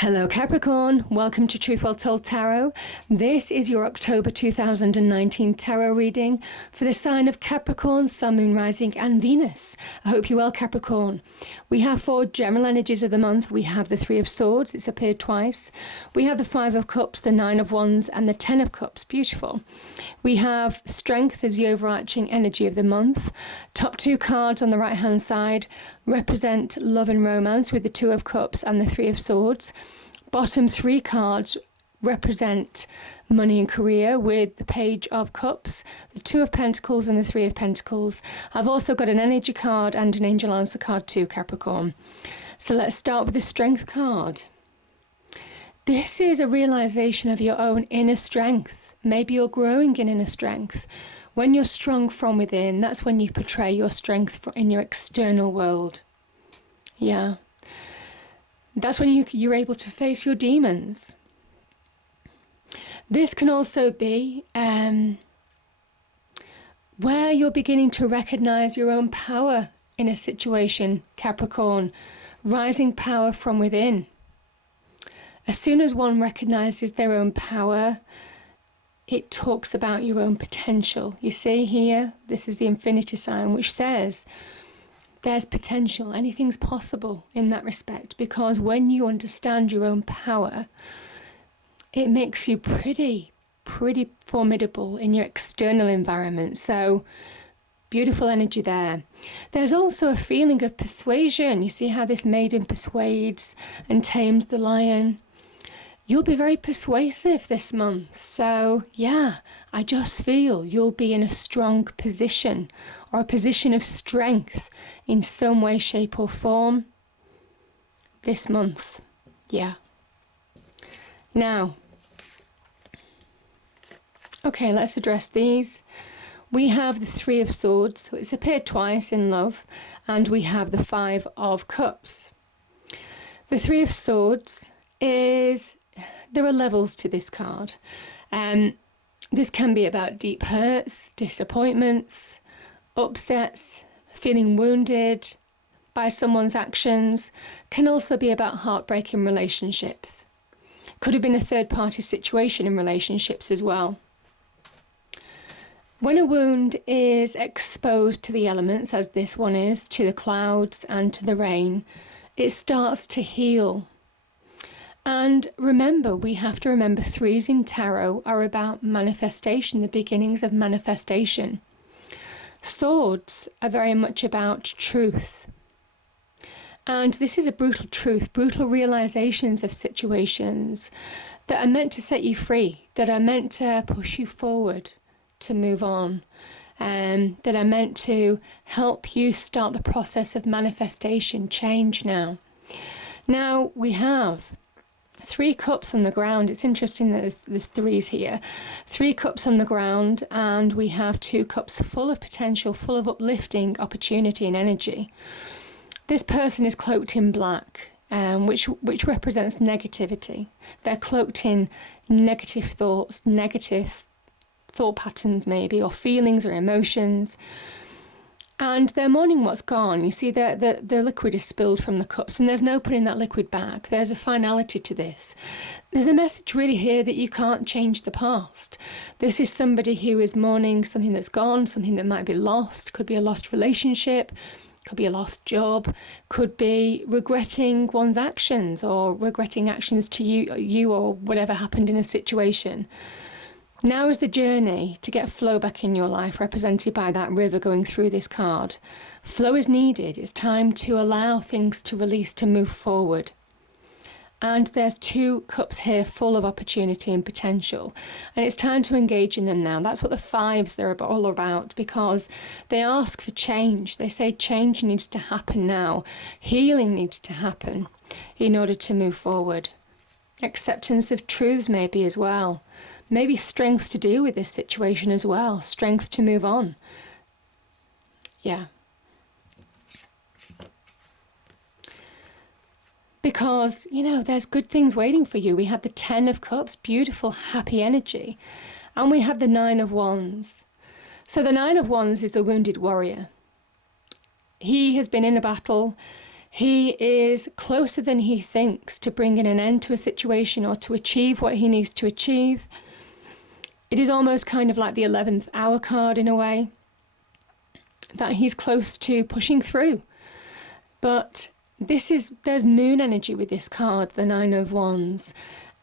Hello Capricorn, welcome to Truth Well Told Tarot. This is your October 2019 tarot reading for the sign of Capricorn, Sun, Moon, Rising and Venus. I hope you're well, Capricorn. We have 4 general energies of the month. We have the 3 of Swords, it's appeared twice. We have the 5 of Cups, the 9 of Wands and the 10 of Cups, beautiful. We have Strength as the overarching energy of the month. Top 2 cards on the right hand side represent love and romance with the 2 of Cups and the 3 of Swords. Bottom 3 cards represent money and career with the Page of Cups, the 2 of Pentacles and the 3 of Pentacles. I've also got an energy card and an angel answer card too, Capricorn. So let's start with the Strength card. This is a realization of your own inner strength. Maybe you're growing in inner strength. When you're strong from within, that's when you portray your strength in your external world. Yeah. That's when you're able to face your demons. This can also be where you're beginning to recognize your own power in a situation, Capricorn. Rising power from within. As soon as one recognizes their own power, it talks about your own potential. You see here, this is the infinity sign, which says there's potential, anything's possible in that respect, because when you understand your own power, it makes you pretty formidable in your external environment. So beautiful energy there. There's also a feeling of persuasion. You see how this maiden persuades and tames the lion. You'll be very persuasive this month. So yeah, I just feel you'll be in a strong position or a position of strength in some way, shape or form this month. Yeah. Now, okay, let's address these. We have the 3 of Swords, so it's appeared twice in love, and we have the 5 of Cups. The 3 of Swords is, there are levels to this card. This can be about deep hurts, disappointments, upsets, feeling wounded by someone's actions. Can also be about heartbreak in relationships. Could have been a third-party situation in relationships as well. When a wound is exposed to the elements, as this one is, to the clouds and to the rain, it starts to heal. And remember, we have to remember 3s in tarot are about manifestation, the beginnings of manifestation. Swords are very much about truth. And this is a brutal truth, brutal realizations of situations that are meant to set you free, that are meant to push you forward, to move on, that are meant to help you start the process of manifestation, change now. Now we have 3 cups on the ground. It's interesting that there's 3s here. 3 cups on the ground, and we have 2 cups full of potential, full of uplifting opportunity and energy. This person is cloaked in black, which represents negativity. They're cloaked in negative thoughts, negative thought patterns maybe, or feelings or emotions. And they're mourning what's gone. You see the liquid is spilled from the cups and there's no putting that liquid back. There's a finality to this. There's a message really here that you can't change the past. This is somebody who is mourning something that's gone, something that might be lost. Could be a lost relationship, could be a lost job, could be regretting one's actions or regretting actions to you or whatever happened in a situation. Now is the journey to get flow back in your life, represented by that river going through this card. Flow is needed. It's time to allow things to release, to move forward. And there's 2 cups here full of opportunity and potential. And it's time to engage in them now. That's what the 5s are all about, because they ask for change. They say change needs to happen now. Healing needs to happen in order to move forward. Acceptance of truths maybe as well. Maybe strength to deal with this situation as well. Strength to move on. Yeah. Because, you know, there's good things waiting for you. We have the 10 of Cups, beautiful, happy energy. And we have the 9 of Wands. So the 9 of Wands is the wounded warrior. He has been in a battle. He is closer than he thinks to bringing an end to a situation or to achieve what he needs to achieve. It is almost kind of like the 11th hour card in a way, that he's close to pushing through. But there's moon energy with this card, the Nine of Wands.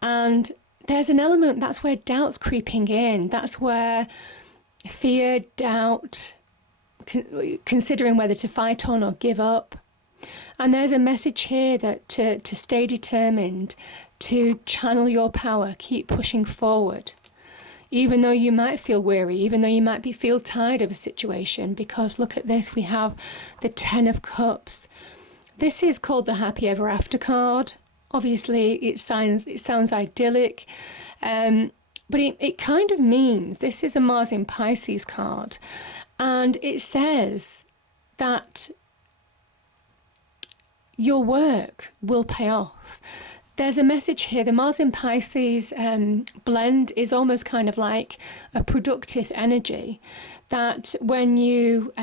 And there's an element, that's where doubt's creeping in. That's where fear, doubt, considering whether to fight on or give up. And there's a message here that to stay determined, to channel your power, keep pushing forward. Even though you might feel weary, even though you might feel tired of a situation, because look at this, we have the Ten of Cups. This is called the Happy Ever After card. Obviously, it sounds idyllic, but it kind of means, this is a Mars in Pisces card, and it says that your work will pay off. There's a message here. The Mars in Pisces blend is almost kind of like a productive energy, that when you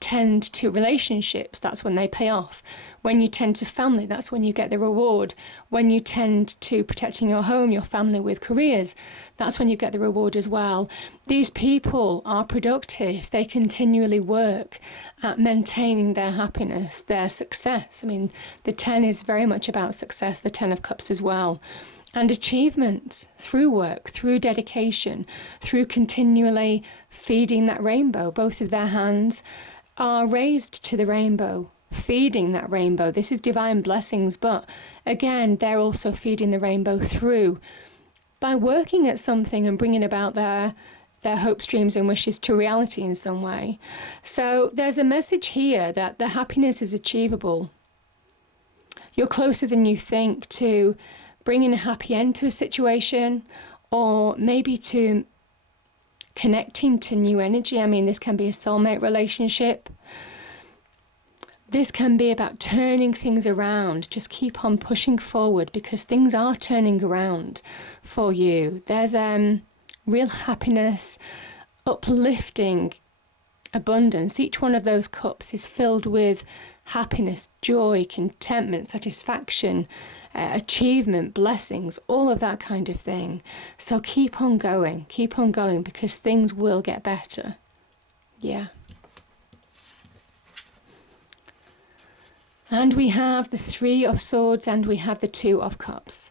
tend to relationships, that's when they pay off. When you tend to family, that's when you get the reward. When you tend to protecting your home, your family with careers, that's when you get the reward as well. These people are productive. They continually work at maintaining their happiness, their success. I mean, the 10 is very much about success, the 10 of Cups as well. And achievement through work, through dedication, through continually feeding that rainbow. Both of their hands are raised to the rainbow, feeding that rainbow. This is divine blessings, but again, they're also feeding the rainbow through by working at something and bringing about their hopes, dreams and wishes to reality in some way. So there's a message here that the happiness is achievable. You're closer than you think to bringing a happy end to a situation, or maybe to connecting to new energy. I mean, this can be a soulmate relationship. This can be about turning things around. Just keep on pushing forward, because things are turning around for you. There's real happiness, uplifting, abundance. Each one of those cups is filled with happiness, joy, contentment, satisfaction, achievement, blessings, all of that kind of thing. So keep on going, because things will get better. Yeah. And we have the Three of Swords and we have the Two of Cups.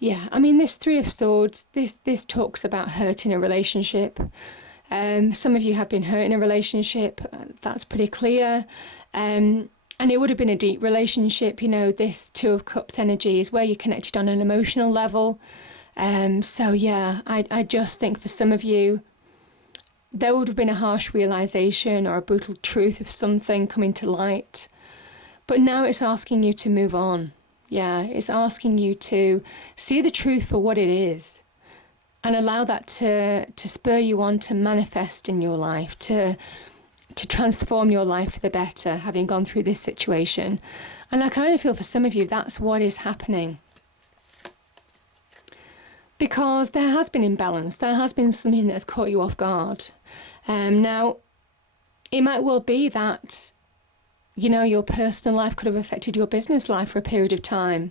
Yeah, I mean, this Three of Swords, this talks about hurt in a relationship. Some of you have been hurt in a relationship, that's pretty clear. And it would have been a deep relationship. You know, this Two of Cups energy is where you're connected on an emotional level. So yeah, I just think for some of you, there would have been a harsh realization or a brutal truth of something coming to light. But now it's asking you to move on. Yeah, it's asking you to see the truth for what it is and allow that to spur you on to manifest in your life, to transform your life for the better, having gone through this situation. And I kind of feel for some of you, that's what is happening. Because there has been imbalance. There has been something that's caught you off guard. Now, it might well be that, you know, your personal life could have affected your business life for a period of time.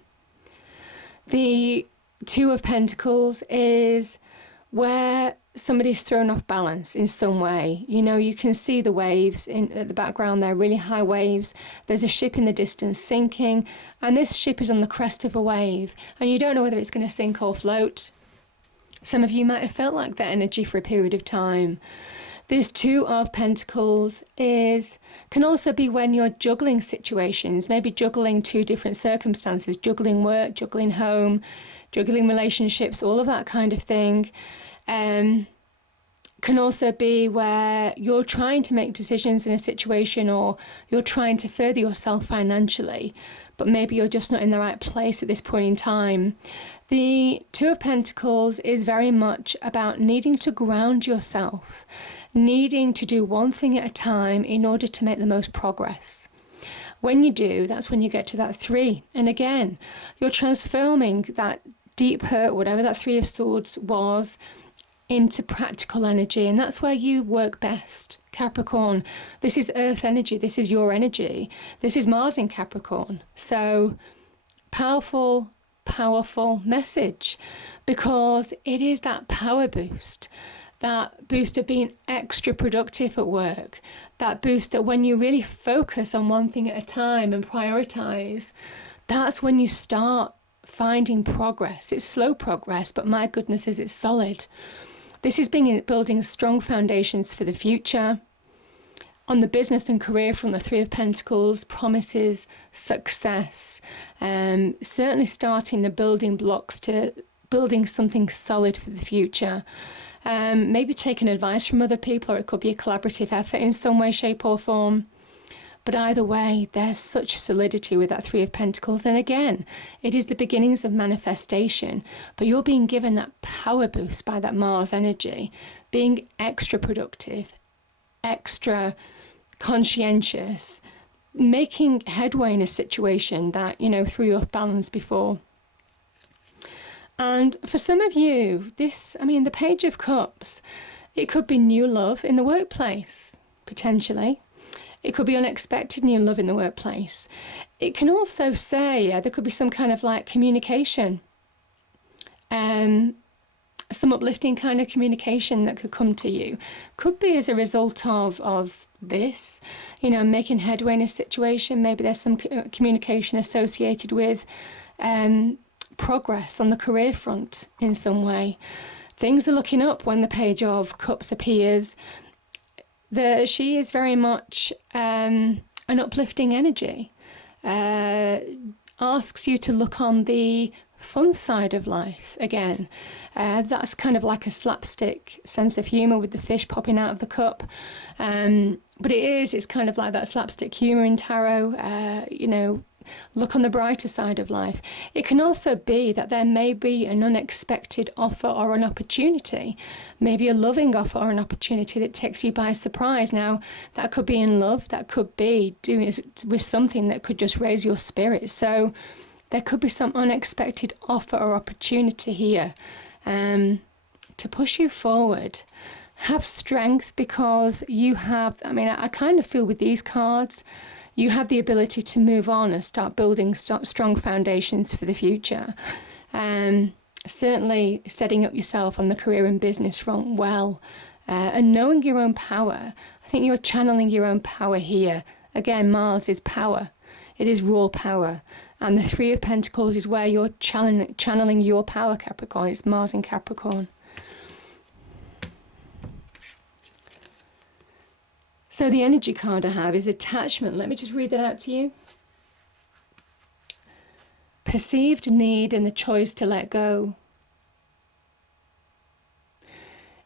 The Two of Pentacles is where somebody's thrown off balance in some way. You know, you can see the waves at the background there, really high waves. There's a ship in the distance sinking, and this ship is on the crest of a wave, and you don't know whether it's going to sink or float. Some of you might have felt like that energy for a period of time. This Two of Pentacles can also be when you're juggling situations, maybe juggling two different circumstances, juggling work, juggling home, juggling relationships, all of that kind of thing. Can also be where you're trying to make decisions in a situation, or you're trying to further yourself financially, but maybe you're just not in the right place at this point in time. The Two of Pentacles is very much about needing to ground yourself, needing to do one thing at a time in order to make the most progress. When you do, that's when you get to that three. And again, you're transforming that deep hurt, whatever that Three of Swords was, into practical energy, and that's where you work best. Capricorn, this is earth energy, this is your energy, this is Mars in Capricorn. So powerful message, because it is that power boost, that boost of being extra productive at work, that boost that when you really focus on one thing at a time and prioritize, that's when you start finding progress. It's slow progress, but my goodness, is it solid. This is building strong foundations for the future. On the business and career front, the Three of Pentacles promises success. Certainly starting the building blocks to building something solid for the future. Maybe taking advice from other people, or it could be a collaborative effort in some way, shape or form. But either way, there's such solidity with that Three of Pentacles. And again, it is the beginnings of manifestation, but you're being given that power boost by that Mars energy, being extra productive, extra conscientious, making headway in a situation that, threw you off balance before. And for some of you, the Page of Cups, it could be new love in the workplace, potentially. It could be unexpected new love in the workplace. It can also say there could be some kind of communication, some uplifting kind of communication that could come to you. Could be as a result of this, making headway in a situation. Maybe there's some communication associated with progress on the career front in some way. Things are looking up when the Page of Cups appears. She is very much an uplifting energy. Asks you to look on the fun side of life again. That's kind of like a slapstick sense of humour with the fish popping out of the cup. But it's kind of like that slapstick humour in tarot, look on the brighter side of life. It can also be that there may be an unexpected offer or an opportunity, maybe a loving offer or an opportunity that takes you by surprise. Now, that could be in love, that could be doing it with something that could just raise your spirit. So there could be some unexpected offer or opportunity here to push you forward. Have strength, because you have, I kind of feel with these cards, you have the ability to move on and start building strong foundations for the future. Certainly setting up yourself on the career and business front well, and knowing your own power. I think you're channeling your own power here. Again, Mars is power. It is raw power. And the Three of Pentacles is where you're channeling your power, Capricorn. It's Mars in Capricorn. So the energy card I have is attachment. Let me just read that out to you. Perceived need and the choice to let go.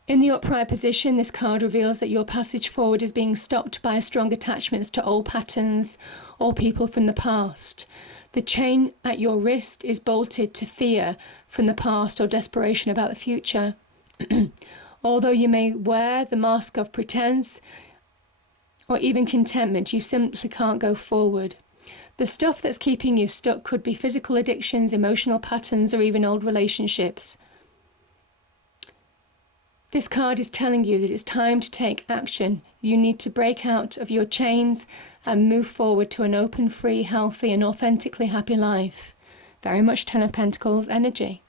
In the upright position, this card reveals that your passage forward is being stopped by strong attachments to old patterns or people from the past. The chain at your wrist is bolted to fear from the past or desperation about the future. Although you may wear the mask of pretense or even contentment, you simply can't go forward. The stuff that's keeping you stuck could be physical addictions, emotional patterns, or even old relationships. This card is telling you that it's time to take action. You need to break out of your chains and move forward to an open, free, healthy, and authentically happy life. Very much Ten of Pentacles energy.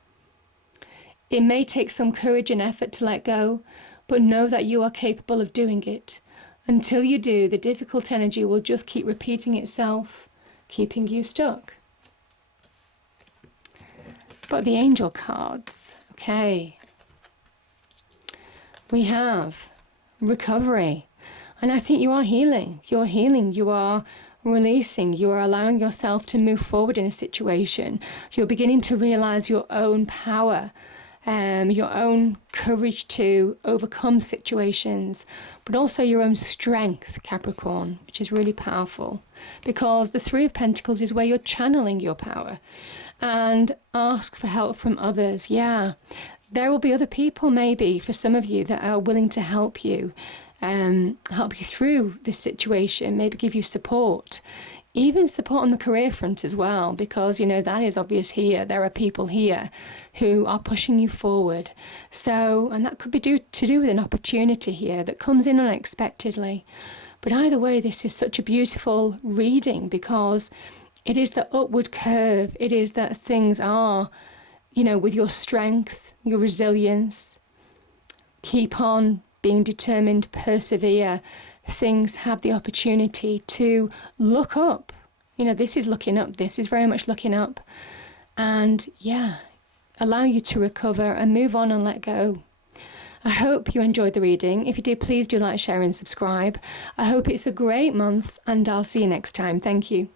It may take some courage and effort to let go, but know that you are capable of doing it. Until you do, the difficult energy will just keep repeating itself, keeping you stuck. But the angel cards, okay. We have recovery. And I think you are healing. You're healing. You are releasing. You are allowing yourself to move forward in a situation. You're beginning to realize your own power, your own courage to overcome situations, but also your own strength, Capricorn, which is really powerful, because the Three of Pentacles is where you're channeling your power. And ask for help from others. Yeah, there will be other people maybe for some of you that are willing to help you through this situation, maybe give you support. even support on the career front as well, because that is obvious here. There are people here who are pushing you forward. So, and that could be to do with an opportunity here that comes in unexpectedly. But either way, this is such a beautiful reading, because it is the upward curve. It is that things are, with your strength, your resilience, keep on being determined, persevere. Things have the opportunity to look up. This is looking up. This is very much looking up. And allow you to recover and move on and let go. I hope you enjoyed the reading. If you did, please do like, share and subscribe. I hope it's a great month, and I'll see you next time. Thank you.